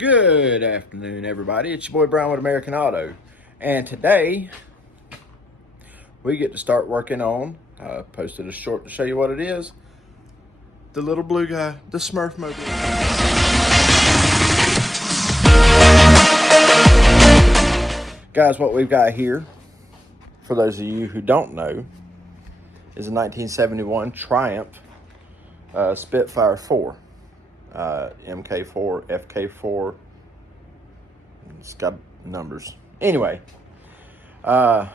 Good afternoon, everybody. It's your boy Brian with American Auto, and today we get to start working on. Posted a short to show you what it is. The little blue guy, the Smurf mobile. Guys, what we've got here, for those of you who don't know, is a 1971 Triumph Spitfire 4. MK4, FK4. It's got numbers. Anyway, and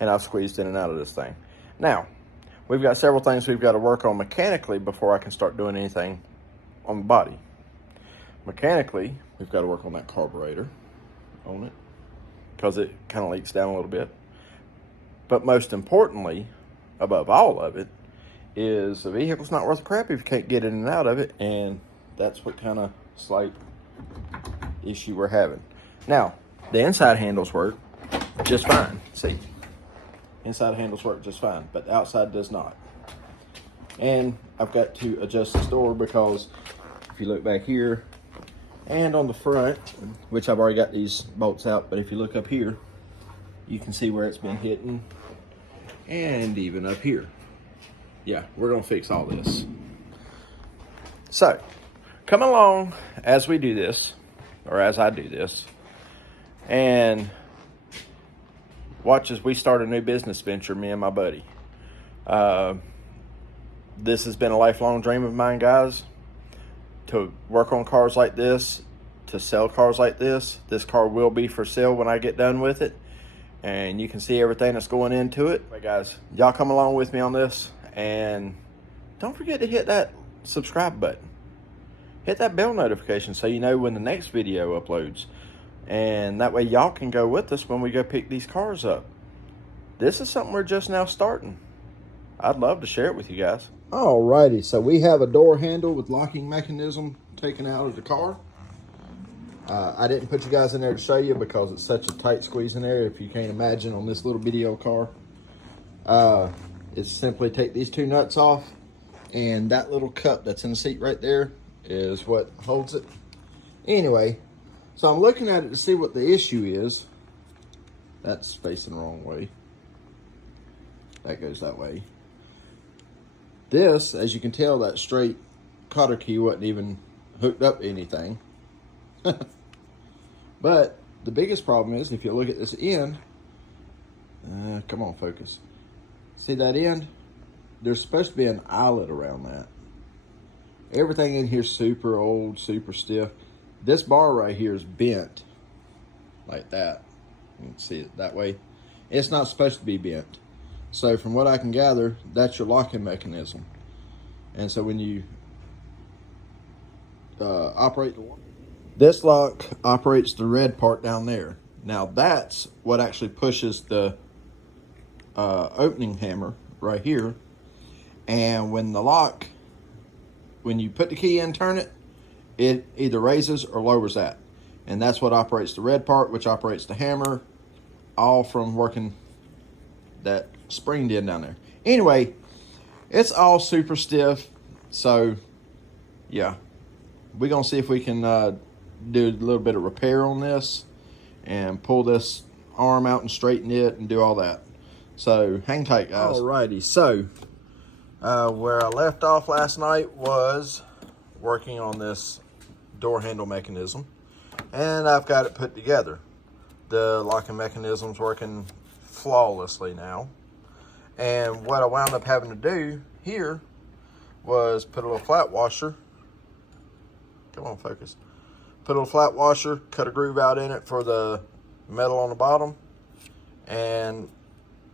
I've squeezed in and out of this thing. Now, we've got several things we've got to work on mechanically before I can start doing anything on the body. Mechanically, we've got to work on that carburetor on it because it kind of leaks down a little bit. But most importantly, above all of it, is the vehicle's not worth a crap if you can't get in and out of it, and that's what kind of slight issue we're having. Now, the inside handles work just fine. See, inside handles work just fine, but the outside does not. And I've got to adjust this door because if you look back here and on the front, which I've already got these bolts out, but if you look up here, you can see where it's been hitting, and even up here. Yeah, we're gonna fix all this. So, come along as we do this, or as I do this, and watch as we start a new business venture, me and my buddy. This has been a lifelong dream of mine, guys, to work on cars like this, to sell cars like this. This car will be for sale when I get done with it, and you can see everything that's going into it. But guys, y'all come along with me on this. And don't forget to hit that subscribe button. Hit that bell notification so you know when the next video uploads. And that way y'all can go with us when we go pick these cars up. This is something we're just now starting. I'd love to share it with you guys. Alrighty, so we have a door handle with locking mechanism taken out of the car. I didn't put you guys in there to show you because it's such a tight squeeze in there, if you can't imagine, on this little video car. Is simply take these two nuts off, and that little cup that's in the seat right there is what holds it. Anyway, so I'm looking at it to see what the issue is. That's facing the wrong way. That goes that way. This, as you can tell, that straight cotter key wasn't even hooked up to anything. But the biggest problem is, if you look at this end, come on, focus. See that end? There's supposed to be an eyelet around that. Everything in here is super old, super stiff. This bar right here is bent like that. You can see it that way. It's not supposed to be bent. So from what I can gather, that's your locking mechanism. And so when you operate the lock, this lock operates the red part down there. Now that's what actually pushes the opening hammer right here, and when you put the key in, turn it, it either raises or lowers that, and that's what operates the red part, which operates the hammer, all from working that spring end down there. Anyway, it's all super stiff, so yeah, we're gonna see if we can do a little bit of repair on this and pull this arm out and straighten it and do all that. So hang tight, guys. Alrighty, so where I left off last night was working on this door handle mechanism, and I've got it put together. The locking mechanism's working flawlessly now, and what I wound up having to do here was put a little flat washer. Come on, focus. Put a little flat washer, cut a groove out in it for the metal on the bottom, and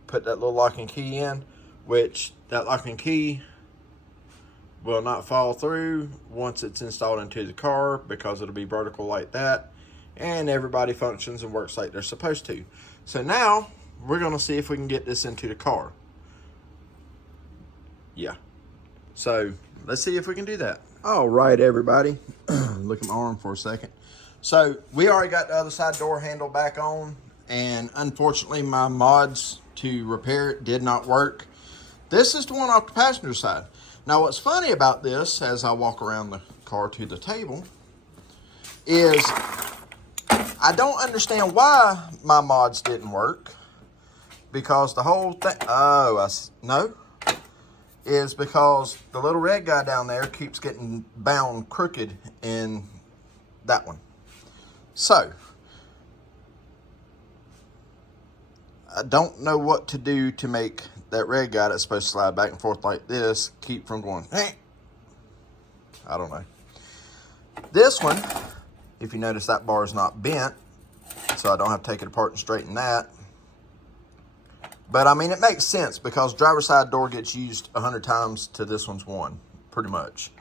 put that little locking key in, which that locking key will not fall through once it's installed into the car because it'll be vertical like that, and everybody functions and works like they're supposed to. So now we're going to see if we can get this into the car. Yeah, so let's see if we can do that. All right, everybody. Look at my arm for a second. So we already got the other side door handle back on, and unfortunately my mods to repair it did not work. This is the one off the passenger side. Now what's funny about this, as I walk around the car to the table, is I don't understand why my mods didn't work. Because the whole thing, no, is because the little red guy down there keeps getting bound crooked in that one. So, I don't know what to do to make that red guy that's supposed to slide back and forth like this keep from going, hey. I don't know. This one, if you notice, that bar is not bent, so I don't have to take it apart and straighten that. But I mean, it makes sense because driver's side door gets used 100 times to this one's 1, pretty much.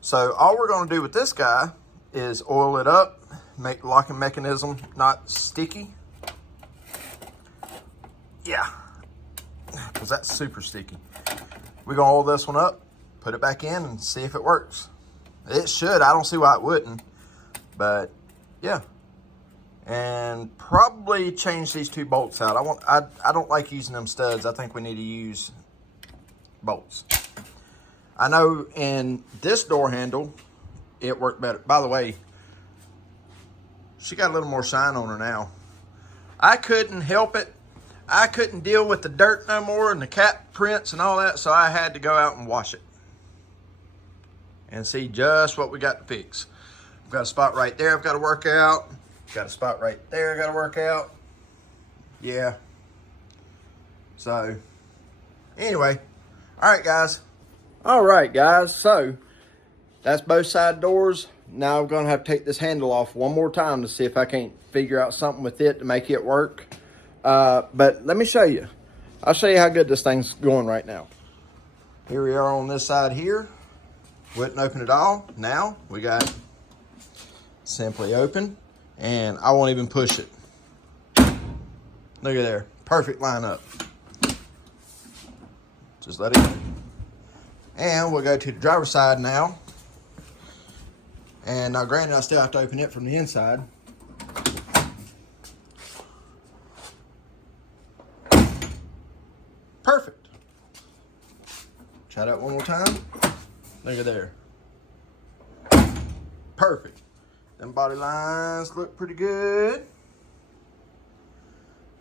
So all we're going to do with this guy is oil it up, make the locking mechanism not sticky. Yeah, because that's super sticky. We're going to oil this one up, put it back in, and see if it works. It should. I don't see why it wouldn't. But yeah. And probably change these 2 bolts out. I don't like using them studs. I think we need to use bolts. I know in this door handle, it worked better. By the way, she got a little more shine on her now. I couldn't help it. I couldn't deal with the dirt no more and the cap prints and all that, so I had to go out and wash it and see just what we got to fix. I've got a spot right there I've got to work out. Got a spot right there I got to work out. Yeah. So, anyway. All right, guys. All right, guys. So, that's both side doors. Now I'm going to have to take this handle off one more time to see if I can't figure out something with it to make it work. But let me show you. I'll show you how good this thing's going right now. Here we are on this side here. Wouldn't open it all. Now we got simply open, and I won't even push it. Look at there. Perfect lineup. Just let it go. And we'll go to the driver's side now. And now granted, I still have to open it from the inside. Perfect. Try that one more time. Look at there. Perfect. Them body lines look pretty good.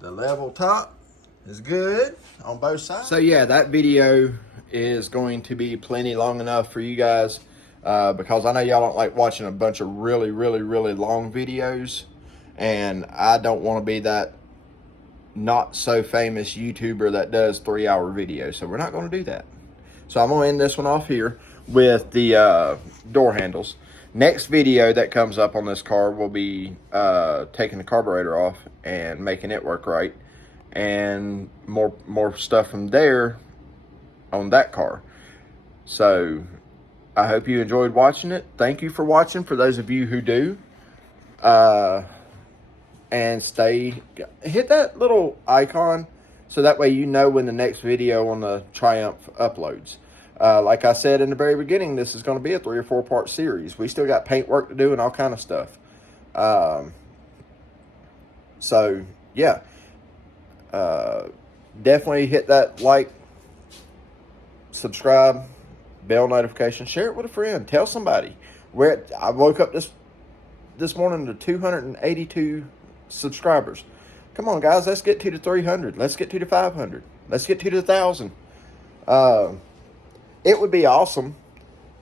The level top is good on both sides. So yeah, that video is going to be plenty long enough for you guys because I know y'all don't like watching a bunch of really long videos, and I don't want to be that not so famous YouTuber that does 3-hour videos, so we're not going to do that. So I'm going to end this one off here with the door handles. Next video that comes up on this car will be taking the carburetor off and making it work right, and more stuff from there on that car. So I hope you enjoyed watching it. Thank you for watching, for those of you who do. And hit that little icon so that way you know when the next video on the Triumph uploads. Like I said in the very beginning, this is going to be a 3 or 4 part series. We still got paint work to do and all kind of stuff. So yeah, definitely hit that like, subscribe, bell notification, share it with a friend, tell somebody. I woke up this morning to 282 subscribers. Come on, guys, let's get to the 300. Let's get to the 500. Let's get to the 1,000. It would be awesome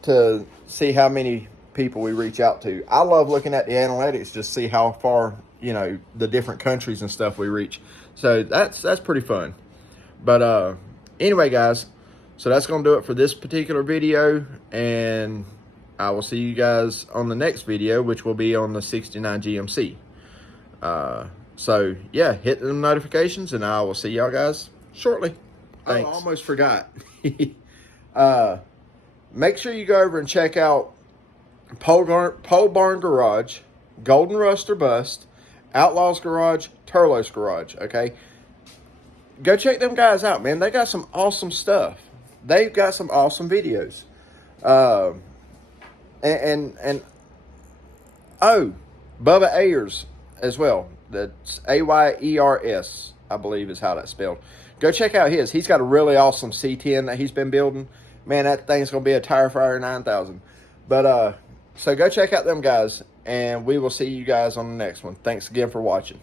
to see how many people we reach out to. I love looking at the analytics to see how far, the different countries and stuff we reach. So that's pretty fun. But anyway, guys, so that's going to do it for this particular video, and I will see you guys on the next video, which will be on the 69 GMC. So yeah, hit the notifications, and I will see y'all guys shortly. Thanks. I almost forgot. Make sure you go over and check out Pole Barn Garage, Golden Rust or Bust, Outlaws Garage, Turlos Garage. Okay, go check them guys out, man. They got some awesome stuff. They've got some awesome videos. And Bubba Ayers as well. That's Ayers, I believe is how that's spelled. Go check out his. He's got a really awesome C10 that he's been building. Man, that thing's going to be a tire fryer 9000. But, so go check out them guys. and we will see you guys on the next one. Thanks again for watching.